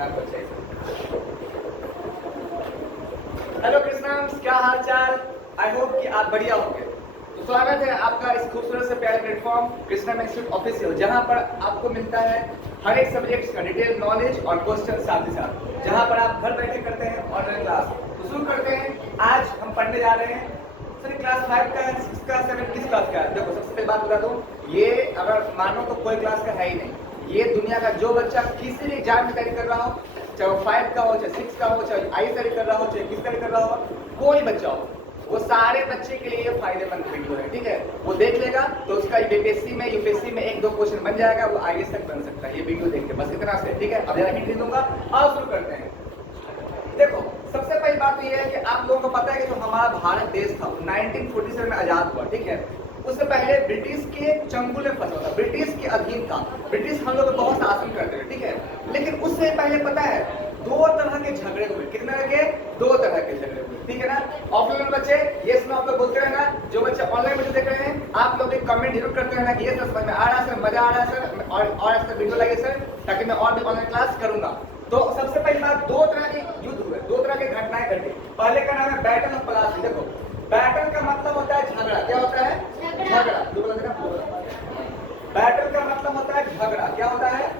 नाम बच्चा है। हेलो कृष्णांश, क्या हाल चाल? आई होप कि आप बढ़िया होंगे। तो स्वागत है आपका इस खूबसूरत से प्यारे प्लेटफॉर्म कृष्णा इंस्टीट्यूट ऑफिशियल, जहां पर आपको मिलता है हर एक सब्जेक्ट का डिटेल नॉलेज और क्वेश्चन साथ ही साथ, जहां पर आप घर बैठे करते हैं ऑनलाइन क्लास। तो शुरू करते हैं। आज हम पढ़ने जा रहे हैं सर क्लास 5 का है, 6 का, 7 किस क्लास का है? देखो सबसे पहले बात बता दूं, ये अगर मानो तो कोई क्लास का है ही नहीं। ये दुनिया का जो बच्चा किसी भी एग्जाम की तैयारी कर रहा हो, चाहे वो 5 का हो, चाहे 6 का हो, चाहे आई तैयारी कर रहा हो, चाहे किस तैयारी कर रहा हो, कोई बच्चा हो, वो सारे बच्चे के लिए फायदेमंद वीडियो है। ठीक है, वो देख लेगा तो उसका बीपीएससी में यूपीएससी में 1-2 क्वेश्चन बन जाएगा, वो आईएएस तक बन सकता है ये वीडियो देख के, बस इतना से। ठीक है, अब जरा हिंट दूंगा, आओ शुरू करते हैं। देखो सबसे पहली बात तो ये है कि आप लोगों को पता है कि जो हमारा भारत देश था 1947 में आजाद हुआ। ठीक है, उससे पहले ब्रिटिश के चंगुल में फंसा था, ब्रिटिश के अधीन था, ब्रिटिश हम लोग को बहुत शासन करते थे। ठीक है, लेकिन उससे पहले पता है 2 तरह के झगड़े हुए। कितने तरह के? 2 तरह के झगड़े हुए। ठीक है ना ऑफलाइन में बच्चे, ये सुनो आप लोग बोलते रहना। जो बच्चे ऑनलाइन में देख रहे हैं आप लोग एक कमेंट जरूर करते रहना कि ये सर समझ में आ रहा है सर, मजा आ रहा है सर, और ऐसा वीडियो लगे सर, ताकि मैं और भी ऑनलाइन क्लास करूंगा। तो सबसे पहली बात, 2 तरह के युद्ध हुए, 2 तरह की घटनाएं घटी। पहले का नाम है बैटल ऑफ प्लासी। देखो बैटल का मतलब होता है झगड़ा। क्या होता है? झगड़ा। बैटल का मतलब होता है झगड़ा। क्या होता है?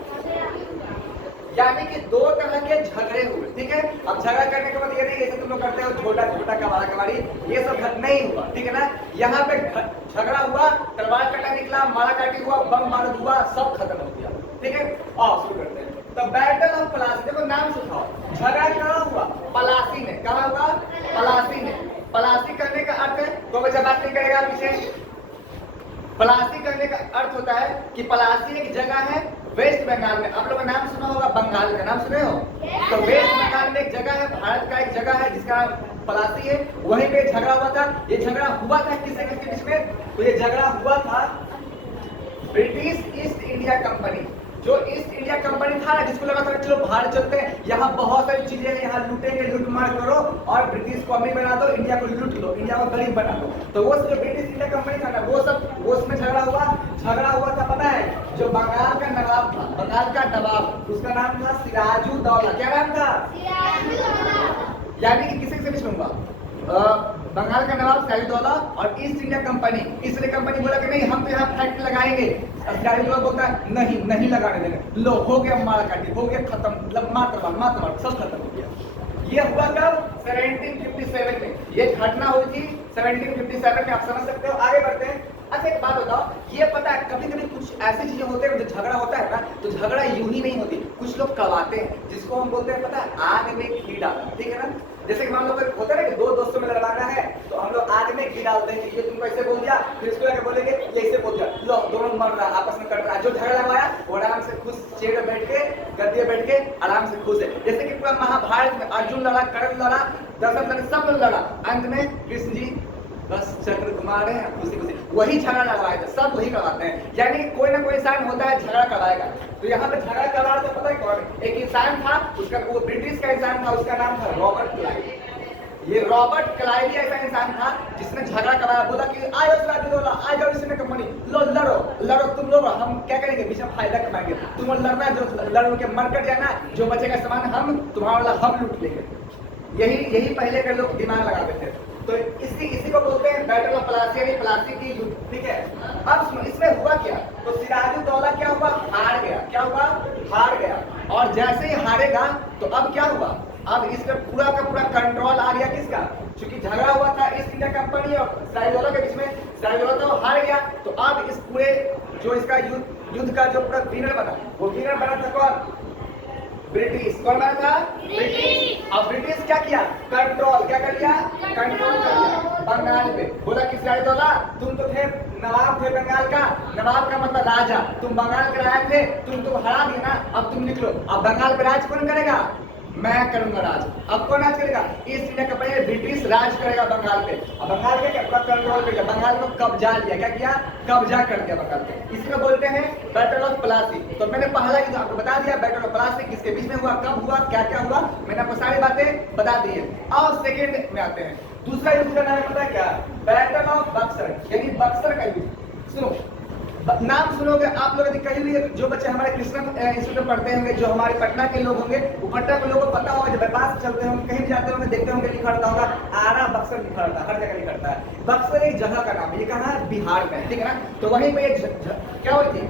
यानी कि 2 तरह के झगड़े हुए। ठीक है, अब झगड़ा करने के बाद ये नहीं जैसे तुम लोग करते हो छोटा छोटा कबाड़ा कबाड़ी, ये सब नहीं हुआ। ठीक है ना, यहाँ पे झगड़ा हुआ, तलवार कटा निकला, मारा काटी हुआ, बम मारा हुआ, सब खत्म हो गया। ठीक है, आओ शुरू करते हैं। तो बैटल ऑफ प्लासी, देखो नाम सुनाओ। झगड़ा कहाँ हुआ? पलासी में। कहाँ हुआ? पलासी में। पलासी करने का अर्थ है, कोई बच्चा बात नहीं करेगा पीछे। पलासी करने का अर्थ होता है कि पलासी एक जगह है वेस्ट बंगाल में। आप लोगों का नाम सुना होगा, बंगाल का नाम सुने हो? तो वेस्ट बंगाल में एक जगह है, भारत का एक जगह है जिसका नाम पलासी है, वहीं पे झगड़ा हुआ था। ये झगड़ा हुआ था किससे किसके बीच में? तो ये झगड़ा हुआ था ब्रिटिश ईस्ट इंडिया कंपनी, जो ईस्ट इंडिया कंपनी था ना, जिसको लगा था चलो भारत चलते हैं, यहाँ बहुत सारी चीजें हैं, यहाँ लूटेंगे, लूट मार करो और ब्रिटिश को अमीर बना दो, इंडिया को लूट लो, इंडिया को गरीब बना दो। तो वो जो ब्रिटिश इंडिया कंपनी था ना, वो उसमें झगड़ा हुआ था। पता है जो बंगाल का नवाब था, बंगाल का नवाब, उसका नाम था सिराजुद्दौला। क्या नाम था? यानी कि किसी से भी सुनूंगा, बंगाल का नवाब सिराजुद्दौला और east India company, east India company बोला कि नहीं हम तो यहाँ फैक्ट्री लगाएंगे। सिराजुद्दौला बोलता है नहीं नहीं लगाने देंगे, लो हो गया मारा काटी, हो गया खत्म, मतलब मातरवाल सब खत्म हो गया। ये हुआ कब? 1757 में ये घटना हुई थी। 1757 में आप समझ सकते हो। आगे बढ़ते हैं। अच्छा एक बात बताओ, ये पता है कभी कभी कुछ ऐसी चीजें होते हैं, जो झगड़ा होता है ना, तो झगड़ा यूं ही नहीं होती, कुछ लोग करवाते हैं, जिसको हम बोलते हैं पता है आग में घी डालना। ठीक है ना, जैसे कि हम लोग होता है ना कि 2 दोस्तों में लड़वाना है तो हम लोग आग में घी डालते हैं कि ये तुमको ऐसे बोल दिया, फिर उसको आके बोलेंगे ये ऐसे बोल दिया, लो दोनों मर रहा, आपस में कट रहा है। जो झगड़ा लगवाया वो आराम से खुश चेयर में बैठ के, गद्दे बैठ के आराम से खुश है। जैसे कि पूरा महाभारत में अर्जुन लड़ा, कर्ण लड़ा, दशरथ लड़ा, सब लोग लड़ा, अंत में कृष्ण जी बस चक्र घुमा रहे हैं खुशी खुशी, वही झगड़ा लगवाए थे, सब वही करवाते हैं। यानी कोई ना कोई इंसान होता है झगड़ा करवाएगा। तो यहाँ पे झगड़ा करवा रहा था, पता है कौन? एक इंसान था, उसका वो ब्रिटिश का इंसान था, उसका नाम था रॉबर्ट क्लाइव। ये रॉबर्ट क्लाइव ऐसा इंसान था जिसने झगड़ा कराया, बोला कि आओ सिराजुद्दौला, आ जाओ इसमें कंपनी, लो लड़ो तुम लोग, हम क्या करेंगे बीच में फायदा कमाएंगे, तुम लड़ना, जो लड़ के मर कर जाना, जो बचेगा सामान हम तुम्हारा वाला हम लूट लेंगे। यही पहले के लोग दिमाग लगाते थे। तो इसी को बोलते हैं बैटल ऑफ प्लासी, यानी प्लासी की युद्ध। ठीक है, अब सुनो इसमें हुआ क्या? तो सिराजुद्दौला क्या हुआ? हार गया। क्या हुआ? हार गया। और जैसे ही हारेगा तो अब क्या हुआ? अब इस पर पूरा का पूरा कंट्रोल आ गया किसका? क्योंकि झगड़ा हुआ था ईस्ट इंडिया कंपनी और सिराजुद्दौला के बीच में, सिराजुद्दौला तो हार गया। तो अब इस पूरे जो इसका युद्ध का जो पूरा विनर बना, वो विनर बना था कौन? ब्रिटिश। कौन बना था? ब्रिटिश। अब ब्रिटिश क्या किया? कंट्रोल। क्या कर लिया? कंट्रोल कर लिया बंगाल पे। बोला कि सिराजुद्दौला तुम तो थे नवाब थे बंगाल का, नवाब का मतलब राजा, तुम बंगाल के राजा थे, तुम हरा दिए ना, अब तुम निकलो। अब बंगाल पे राज कौन करेगा? मैं करूंगा राज। अब कौन राज करेगा? ईस्ट इंडिया कंपनी, ब्रिटिश राज करेगा बंगाल पे। अब बंगाल पे क्या कंट्रोल कर लिया, बंगाल को कब्जा लिया। क्या किया? कब्जा कर दिया बंगाल पे। इसको बोलते हैं बैटल ऑफ प्लासी। तो मैंने पहला ही आपको बता दिया बैटल ऑफ प्लासी किसके बीच में हुआ, कब हुआ, क्या क्या हुआ, मैंने आपको सारी बातें बता दी है। अब सेकेंड में आते हैं। दूसरा युद्ध का नाम पता है क्या? बैटल ऑफ बक्सर, यानी बक्सर का युद्ध। सुनो नाम सुनोगे आप लोग, यदि कहीं भी जो बच्चे हमारे कृष्ण इंस्टीट्यूट में पढ़ते होंगे, जो हमारे पटना के लोग होंगे, वो पटना के लोगों को पता होगा, जब बाईपास चलते होंगे, कहीं भी जाते होंगे, देखते होंगे लिखा रहता होगा आरा बक्सर लिखा रहता है, हर जगह लिखा रहता है। बक्सर एक जगह का नाम है, ये कहाँ है? बिहार में, ठीक है ना। तो वहीं पे क्या हुई थी?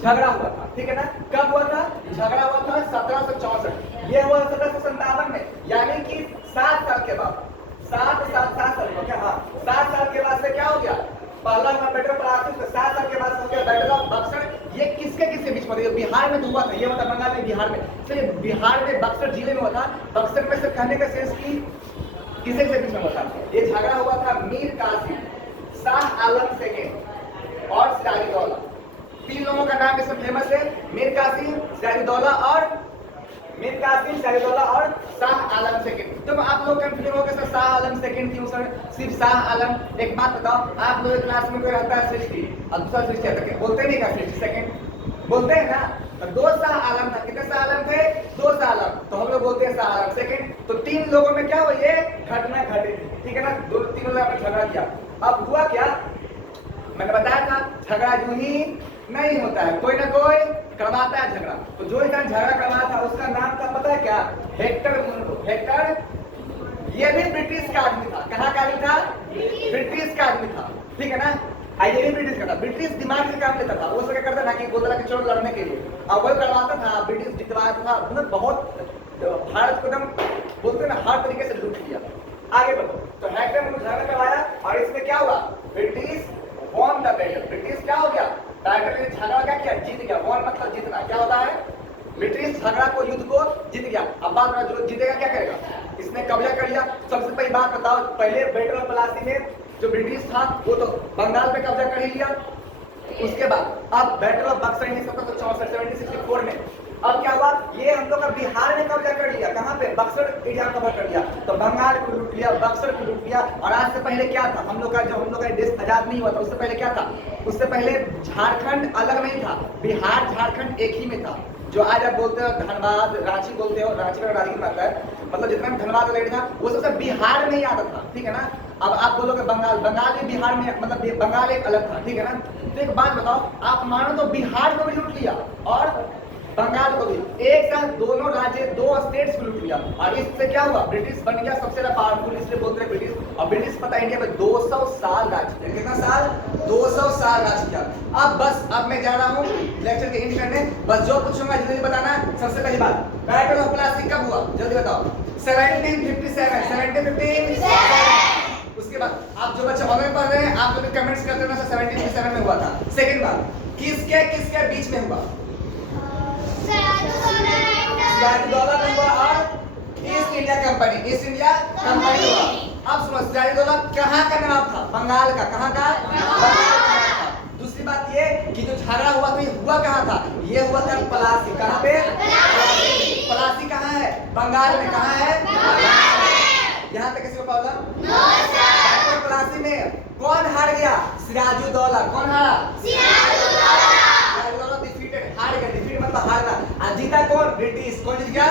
झगड़ा हुआ था, ठीक है ना। कब हुआ था? झगड़ा हुआ था 1764, ये हुआ 1757 में, यानी कि 7 साल के बाद, 7 साल क्या, हाँ 7 साल के बाद से क्या हो गया? पहला बैटल प्लासी, 7 साल के बाद हो गया बैटल ऑफ बक्सर। ये किसके बीच में? बिहार में हुआ था, ये होता बंगाल में, बिहार में। चलिए बिहार में बक्सर जिले में हुआ था। बक्सर में से कहने का सेंस की किसके बीच में हुआ था? ये झगड़ा हुआ था मीर कासिम, शाह आलम सेकेंड और सिराजुद्दौला। 3 लोगों का नाम इसमें फेमस है, मीर कासिम, सिराजुद्दौला और मीर कासिम, सिराजुद्दौला और शाह आलम सेकंड। तो आप लोग कंफ्यूज हो गए सर शाह आलम सेकंड क्यों सर? सिर्फ शाह आलम। एक बात बताओ, आप लोग क्लास में कोई रहता है सृष्टि और दूसरा सृष्टि आता है, बोलते नहीं क्या सृष्टि सेकंड? बोलते हैं ना। तो 2 शाह आलम था, कितने शाह आलम थे? 2 शाह आलम, तो हम लोग बोलते हैं शाह आलम सेकंड। तो 3 लोगों में क्या हुआ? ये घटना घटी, ठीक है ना। 2-3 लोगों ने झगड़ा किया। अब हुआ क्या? मैंने बताया था झगड़ा यूं ही नहीं होता है, कोई ना कोई करवाता है झगड़ा। तो जो इंसान झगड़ा करवा था उसका नाम था पता है क्या? Hector Munro. हेक्टर ये भी ब्रिटिश का आदमी था। कहाँ का आदमी था? ब्रिटिश का आदमी था, ठीक है ना। ये भी ब्रिटिश का था। ब्रिटिश दिमाग से काम लेता था, वो क्या करता था कि बोतला के चोट लड़ने के लिए, और वो करवाता था, ब्रिटिश जितवाता था। मतलब बहुत भारत को एकदम बोलते ना हर तरीके से लूट लिया। आगे बढ़ो। तो हेक्टर मुनरो झगड़ा करवाया और इसमें क्या हुआ? British won the battle. British क्या हो गया? बैटल में झगड़ा क्या किया? जीत गया। वॉन मतलब जीतना, क्या होता है? ब्रिटिश झगड़ा को, युद्ध को जीत गया। अब बात में जो जीतेगा क्या करेगा? इसने कब्जा कर लिया। सबसे पहली बात बताओ, पहले बैटल ऑफ प्लासी में जो ब्रिटिश था वो तो बंगाल पे कब्जा कर ही लिया। उसके बाद अब बैटल ऑफ बक्सर 1764 में अब क्या हुआ? ये हम लोग का बिहार में कब्जा कर लिया। कहाँ पे? बक्सर एरिया कवर कर लिया। तो बंगाल को लूट लिया, बक्सर को लूट लिया। और आज से पहले क्या था? हम लोग का, जब हम लोग का देश आजाद नहीं हुआ था, उससे पहले क्या था? उससे पहले झारखंड अलग नहीं था, बिहार झारखंड एक ही में था। जो आज आप बोलते हो धनबाद, रांची बोलते हो, रांची में राजगीर आता है, मतलब जितना भी धनबाद लैंड था वो सबसे बिहार में ही आता था, ठीक है ना। अब आप बोलोगे बंगाल, बंगाल भी बिहार में, मतलब बंगाल एक अलग था, ठीक है ना। तो एक बात बताओ, आप मानो तो बिहार को भी लूट लिया और बंगाल को भी, एक साथ दोनों राज्य, 2 स्टेट्स को लूट लिया। और इससे क्या हुआ? ब्रिटिश बन गया सबसे ज्यादा पावरफुल, इसलिए बोलते हैं ब्रिटिश। और ब्रिटिश पता है इंडिया में 200 साल राज किया। कितना साल? 200 साल राज किया। अब बस, अब मैं जा रहा हूँ लेक्चर के एंड करने। बस जो पूछूंगा जल्दी बताना। सबसे पहली बात, बैटल ऑफ प्लासी कब हुआ? जल्दी बताओ। 1757, 1757। उसके बाद आप जो बच्चे ऑनलाइन पढ़ रहे हैं, आप लोग कमेंट्स करते रहना, 1757 में हुआ था। सेकंड बात, किसके किसके बीच में हुआ? सिराजुद्दौला में हुआ और east India company, east India company हुआ। अब सुनो, सिराजुद्दौला कहाँ का नाम था? बंगाल का। कहाँ का? बंगाल का। दूसरी बात ये कि जो झगड़ा हुआ था, ये हुआ कहाँ था? ये हुआ था पलासी। कहाँ पे? पलासी कहाँ है? बंगाल में। कहाँ है? यहाँ तक किसी को प्रॉब्लम? पलासी में कौन हार गया? सिराजुद्दौला। कौन हारा? सिराजुद्दौला डिफीटेड, हार गया। डिफीट मतलब हारना। और जीता कौन? ब्रिटिश। कौन जीत गया?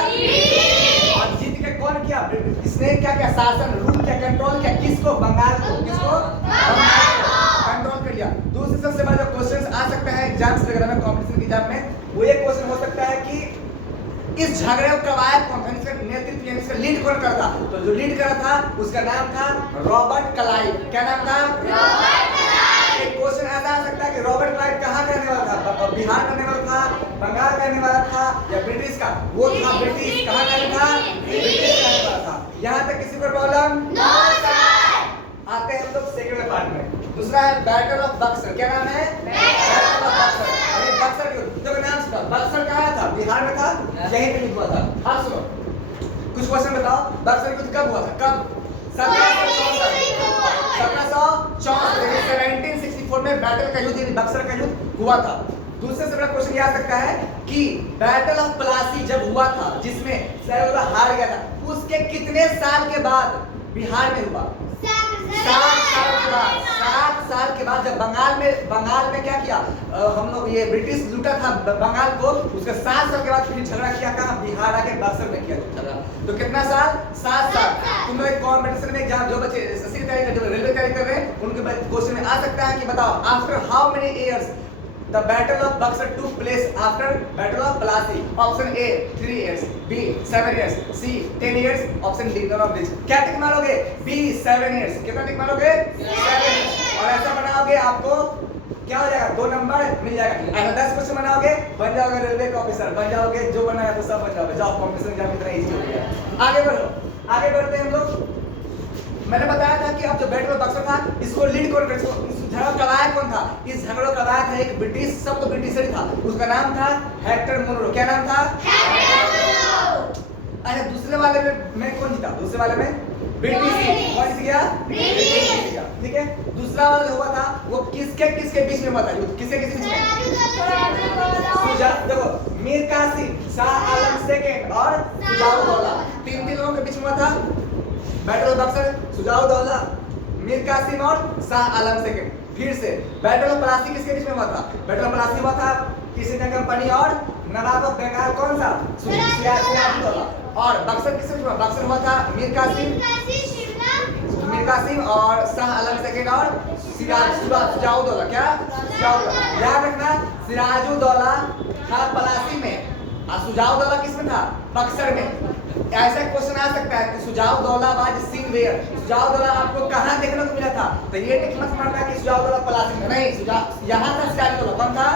और जीत के कौन किया? इसने क्या किया? शासन, रूल किया, कंट्रोल किया। किसको? बंगाल को। किसको? बंगाल को कंट्रोल कर लिया। दूसरे सबसे बड़ा जो क्वेश्चन आ सकता है एग्जाम्स वगैरह में, कॉम्पिटिशन एग्जाम में, वो ये क्वेश्चन हो सकता है कि इस झगड़े को करवाया कौन था? इसका नेतृत्व यानी इसका लीड कौन करता? तो जो लीड कर रहा था उसका नाम था रॉबर्ट क्लाइव। क्या नाम था? Robert Clive. एक क्वेश्चन ऐसा आ सकता है कि रॉबर्ट क्लाइव कहाँ का रहने वाला था? बिहार का रहने वाला था, बंगाल का रहने वाला था, या ब्रिटिश का? वो था ब्रिटिश। कहाँ का रहने था? ब्रिटिश का रहने वाला था। यहाँ तक किसी को प्रॉब्लम? No sir. आते हैं हम लोग सेकंड पार्ट में। दूसरा है बैटल ऑफ बक्सर। क्या नाम है? Battle of Buxar. अरे बक्सर क्यों? तो नाम सुना, बक्सर कहाँ था? बिहार में था, यहीं पे हुआ था। हाँ सुनो, कुछ क्वेश्चन बताओ। बक्सर युद्ध कब हुआ था? कब? 1764 में बैटल का युद्ध, बक्सर का युद्ध हुआ था। दूसरे से बड़ा क्वेश्चन ये आ सकता है कि बैटल ऑफ प्लासी जब हुआ था, जिसमें सिराजुद्दौला हार गया था, उसके कितने साल के बाद बिहार में हुआ? 7 साल के बाद। 7 साल के बाद जब बंगाल में क्या किया? हम लोग ये ब्रिटिश लूटा था बंगाल को, उसके 7 साल के बाद फिर झगड़ा किया। कहाँ? बिहार आके बक्सर में किया झगड़ा। तो कितना साल? 7 साल। तुम लोग कॉम्पिटिशन में एग्जाम जो बच्चे एसएससी की तैयारी कर रहे हैं, रेलवे की तैयारी कर रहे हैं, उनके क्वेश्चन में आ सकता है कि बताओ after how many years The battle of Buxar took place after battle of Plassey. Option A 3 years, B 7 years, C 10 years, option D none of these. क्या टिक मारोगे? B 7 years. कितना टिक मारोगे? 7 years. और ऐसा बनाओगे आपको क्या हो जाएगा? 2 नंबर मिल जाएगा. अगर 10 क्वेश्चन बनाओगे बन जाओगे रेलवे का ऑफिसर, बन जाओगे जो बनाया तो सब बन जाओगे. जाओ कॉम्पिटिशन एग्जाम इतना इजी हो गया. आगे बढ़ो. आगे बढ़ते हैं हम लोग. मैंने बताया था कि अब जो बैटल ऑफ बक्सर था इसको लीड कौन कर, झगड़ा करवाया कौन था? इस झगड़ा करवाया था एक ब्रिटिश, सब तो ब्रिटिशर ही था, उसका नाम था हेक्टर मुनरो. क्या नाम था? Hector Munro. अच्छा दूसरे वाले में कौन जीता? दूसरे वाले में ब्रिटिश. कौन जीत गया? ब्रिटिश. ठीक है. दूसरा वाला जो हुआ था वो किसके बीच में हुआ था? किसके बीच में? देखो मीर कासिम, शाह आलम सेकंड और सुजाउद्दौला, तीन लोगों के बीच में हुआ था बैटल ऑफ बक्सर. सुजाउद्दौला, मीर कासिम और शाह आलम सेकंड. फिर से बैटल ऑफ प्लासी किसके बीच में हुआ था? बैटल ऑफ प्लासी हुआ था ईस्ट इंडिया कंपनी और नवाब ऑफ बंगाल कौन सा? सिराजुद्दौला. और बक्सर किसके बीच में? बक्सर हुआ था मीर कासिम और शाह आलम सेकंड और सुजाउद्दौला. क्या? सुजाउद्दौला. याद रखना सिराजुद्दौला था प्लासी में और सुजाउद्दौला किसमें था? बक्सर में. ऐसा क्वेश्चन आ सकता है कि Shujauddaula was seen where, Shujauddaula आपको कहां देखने को मिला था? तो ये टिक मत मारना कि सुजाउद्दौला प्लासी में नहीं, यहां था सिराजुद्दौला. कौन था?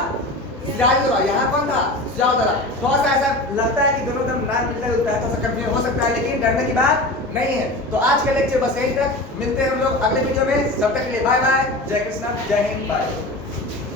सिराजुद्दौला. यहां कौन था? सुजाउद्दौला. थोड़ा सा ऐसा लगता है कि दोनों एकदम नाम मिलता जुलता है, थोड़ा सा कंफ्यूजन हो सकता है, लेकिन डरने की बात नहीं है. तो आज का लेक्चर बस यहीं तक. मिलते हैं हम लोग अगले वीडियो में. तब तक के लिए बाय बाय. जय कृष्णा, जय हिंद, बाय.